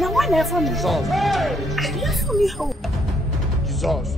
Now why never me? Jesus. Never me how? Jesus.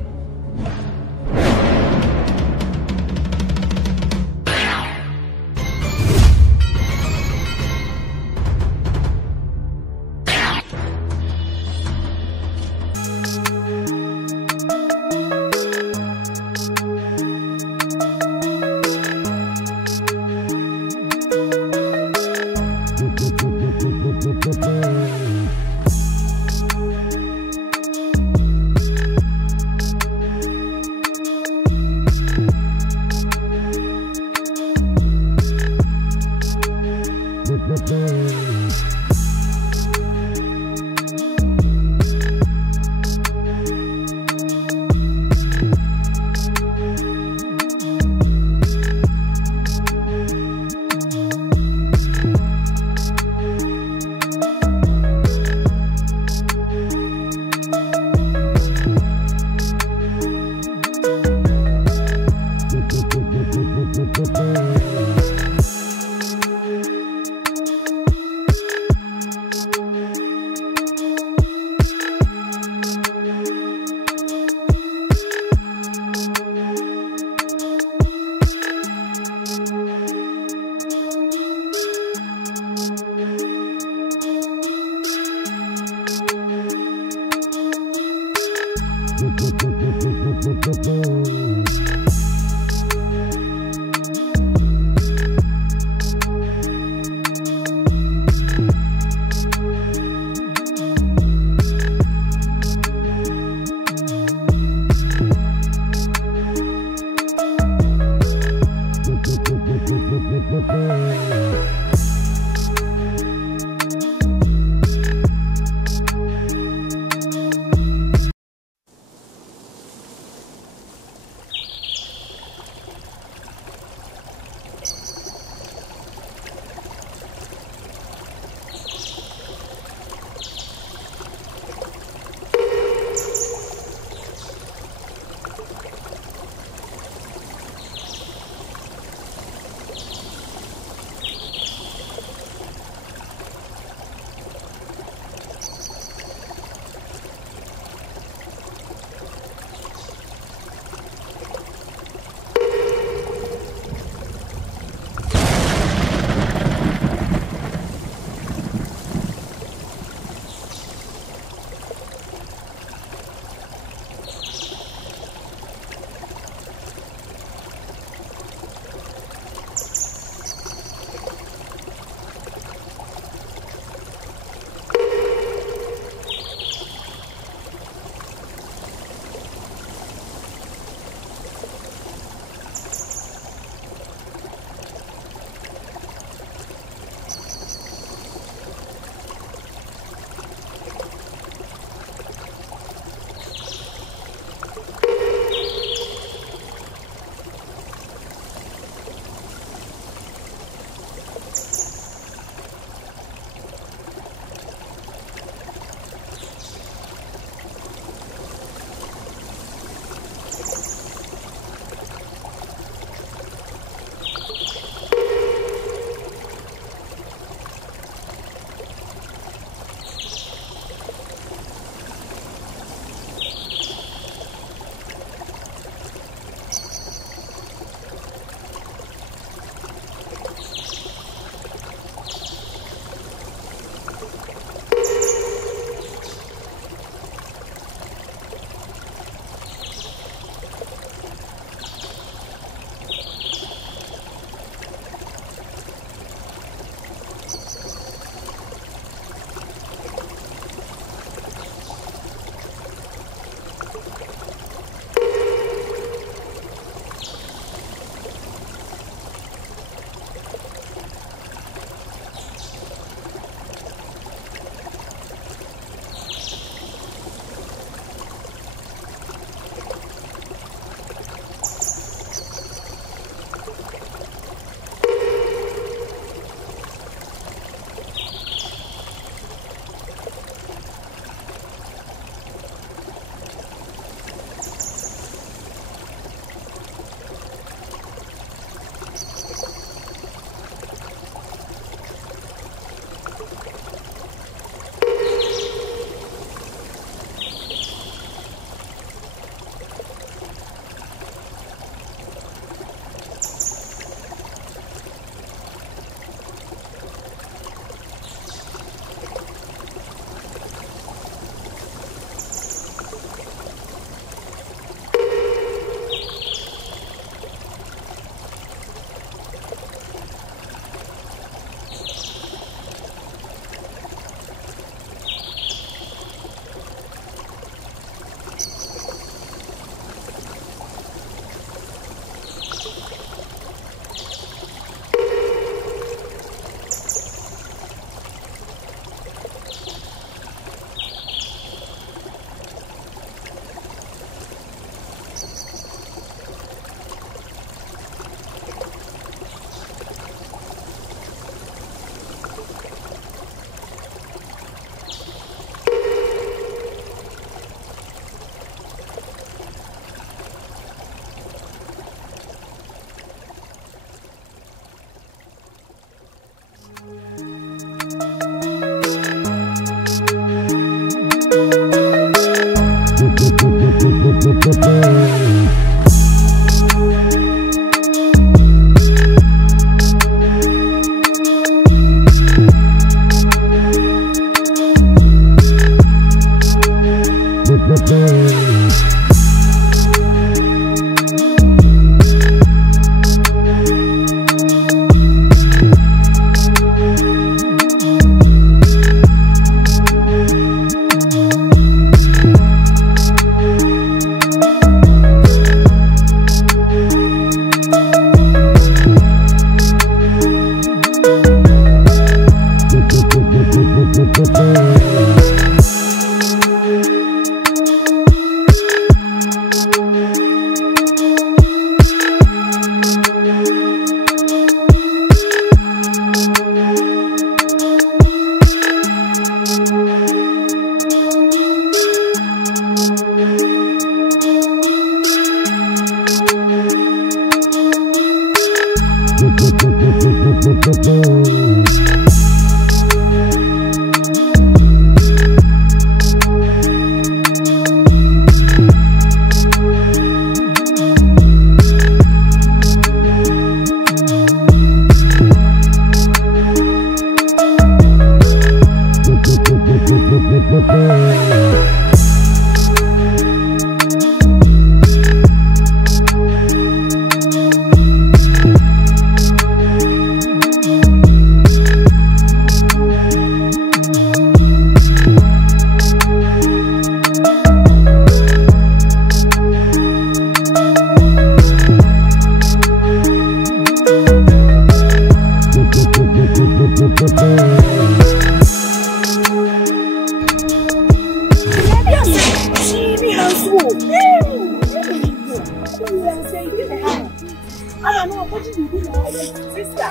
sister.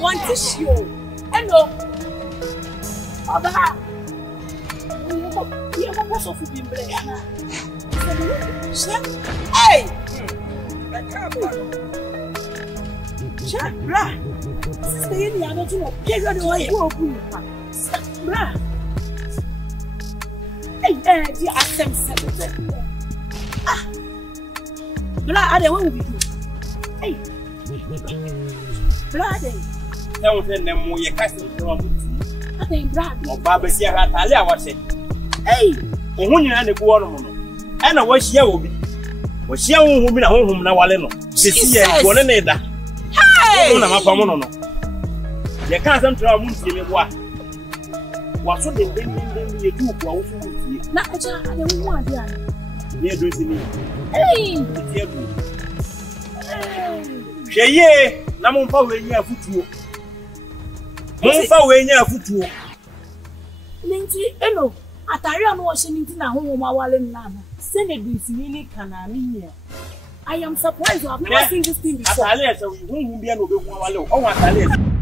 One tissue. Hello. Aba. You have a person for being blamed. Hey! Shut up, sister, you are not doing a period away. Bra. Hey, the Assam Secretary. Ah, Bra, I don't want to be. Hey, Bra, tell them more your custom from I think Bra or Baba Sierra Talia was it. Hey, when you had a go on, and I was here will be. Was she won't be a home now? She see one another. Hey, I'm a woman. You can't come to our moon. What's what they do? not a child. I don't want to. Near doing me. Hey, Sheye, Namon Power in your foot. Monfa we nya afutuo. Ninti eno atare anu ohye ninti na honhom awale nna no. Senedis really kana me. I am surprised you have never seen this thing before. Atale e se honhom bia na obehu awale o. O wa atale